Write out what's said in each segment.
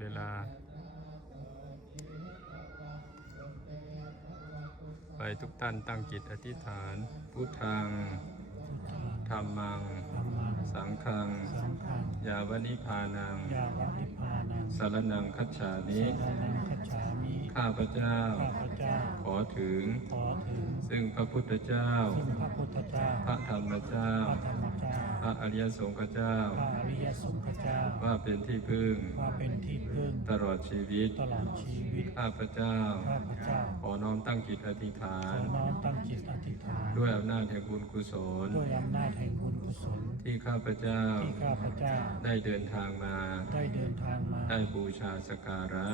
เวลาไปทุกท่านตั้งจิตอธิษฐานพุทธังธัมมังสังฆังยาวนิพพานังสรณังคัจฉามิข้าพเจ้าขอถึงซึ่งพระพุทธเจ้าพระธรรมเจ้าพระอริยสงฆ์เจ้าว่าเป็นที่พึ่งตลอดชีวิตข้าพเจ้าขอน้อมตั้งจิตอธิษฐานด้วยอำนาจแห่งบุญกุศลที่ข้าพเจ้าได้เดินทางมาได้บูชาสักการะ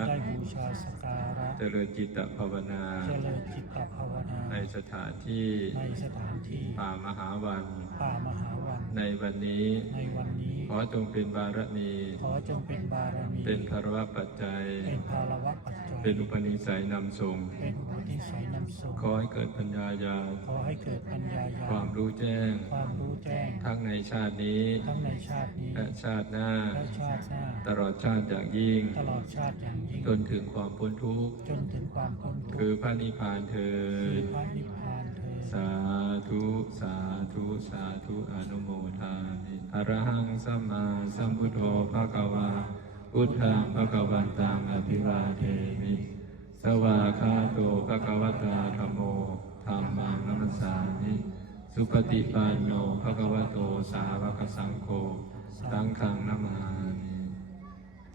เจริญจิตตภาวนาในสถานที่ป่ามหาวันในวันนี้ขอจงเป็นบารมีเป็นภารวะปัจจัยเป็นอุปนิสัยนำส่งขอให้เกิดปัญญาญาณความรู้แจ้งทั้งในชาตินี้และชาติหน้าตลอดชาติอย่างยิ่งจนถึงความพ้นทุกข์คือพระนิพพานเถิดสาธุสาธุสาธุอนุโมทามิอะระหังสัมมาสัมพุทโธภควาพุทธังภควันตังอภิวาเทมิสวากขาโตภควตาธัมโมธัมมังนัมสสามิสุปฏิปันโนภควโตสาวกสังโฆสังฆังนัมมามิ